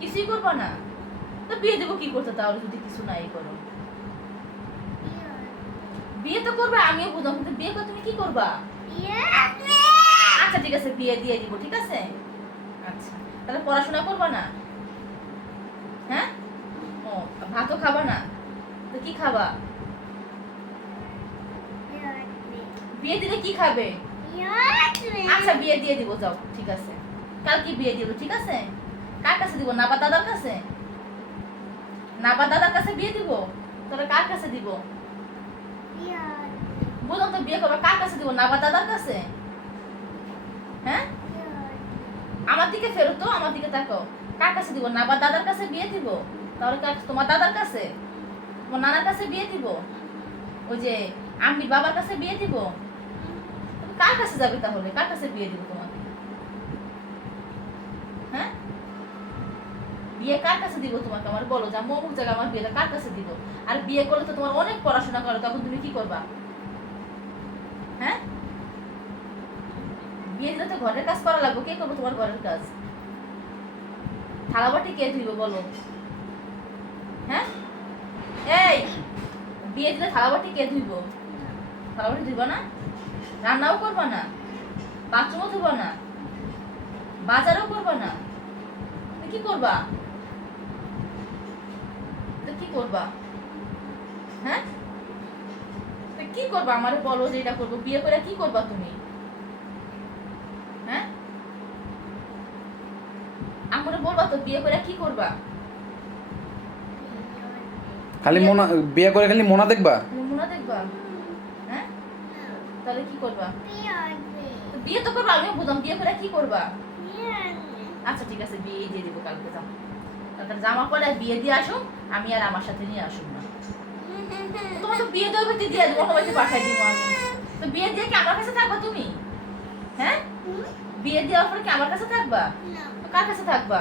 কিছুই করবা না? তো বিয়ে দেবো কি করতে তাহলে যদি কিছু নাই করো? বিয়ে তো করবে, আমিও বুঝলাম, কিন্তু বিয়ে করে তুমি কি করবা? আচ্ছা ঠিক আছে, বিয়ে দিয়ে দিব, ঠিক আছে। আচ্ছা তাহলে পড়াশোনা করবা না? হ্যাঁ, ও ভাতও খাবা না? তো কি খাবা? বিয়ে দিলে কি খাবে? আচ্ছা বিয়ে দিয়ে দিব, যাও ঠিক আছে। কালকে বিয়ে দিব, ঠিক আছে। কার কাছে দিব? নাবা দাদার কাছে? নাবা দাদার কাছে বিয়ে দিব? তোরা কার কাছে দিব? বললাম তো বিয়ে করবে, কার কাছে দিব? নাবা দাদার কাছে? হ্যাঁ, আমার দিকে ফেরো তো, আমার দিকে তাকাও। কার কাছে দিব? নাবা দাদার কাছে বিয়ে দিব? তাহলে তোমার দাদার কাছে, তোমার নানার কাছে বিয়ে দিব? ওই যে আম্মির বাবার কাছে বিয়ে দিব? তুমি কার কাছে যাবে তাহলে? কার কাছে বিয়ে দিব তোমাকে? হ্যাঁ, বিয়ে কার কাছে দিব তোমাকে? আমার বলো, যে আমি অমুক জায়গায় আমার বিয়েটা কার কাছে দিব? আর বিয়ে করলে তো তোমার অনেক পড়াশোনা করো, তখন তুমি কি করবা? হ্যাঁ, বিয়ে দিলে তো ঘরের কাজ করা লাগবে। কে করবো তোমার ঘরের কাজ? থালাবাটি কে ধুইব বলো? হ্যাঁ, এই বিয়ে দিলে থালাবাটি কে ধুইব? থালাবাটি ধুইব না? রান্নাও করবা না? বাথরুমও ধুবা না? বাজারও করবা না? কি করবা? কি করবা? হ্যাঁ, কি করবা আমারে বলো, যে এটা করবো। বিয়ে করে কি করবা তুমি? হ্যাঁ, আমারে বলবা তো, বিয়ে করে কি করবা? খালি মোনা বিয়ে করে খালি মোনা দেখবা? মোনা দেখবা? হ্যাঁ, তাহলে কি করবা? বিয়ে তো করবা, আমিও বুঝলাম, বিয়ে করে কি করবা? আচ্ছা ঠিক আছে, বিয়ে দিয়ে দিব কালকে। যাও তাহলে জামা পরে বিয়ে দিয়ে আসো, আমি আর আমার সাথে নিয়ে আসুন না। তোমার তো বিয়ে দেবে দিয়ে দেবো, অন্য বাড়িতে পাঠাই দিব আমি। তো বিয়ে দিয়ে কি আমার কাছে থাকবা তুমি? হ্যাঁ, বিয়ে দেওয়ার পরে কি আমার কাছে থাকবা? কার কাছে থাকবা?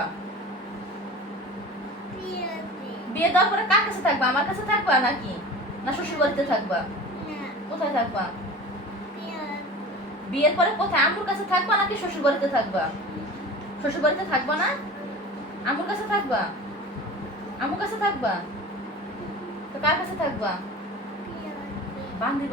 বিয়ে দেওয়ার পরে কার কাছে থাকবা? আমার কাছে থাকবা নাকি না শ্বশুর বাড়িতে থাকবা? কোথায় থাকবা? বিয়ের পরে কোথায়? আম্মুর কাছে থাকবা নাকি শ্বশুর বাড়িতে থাকবা? শ্বশুর বাড়িতে থাকবা না? আম্মুর কাছে থাকবা? আম্মুর কাছে থাকবা? তো কার কাছে থাকবা? বান্দির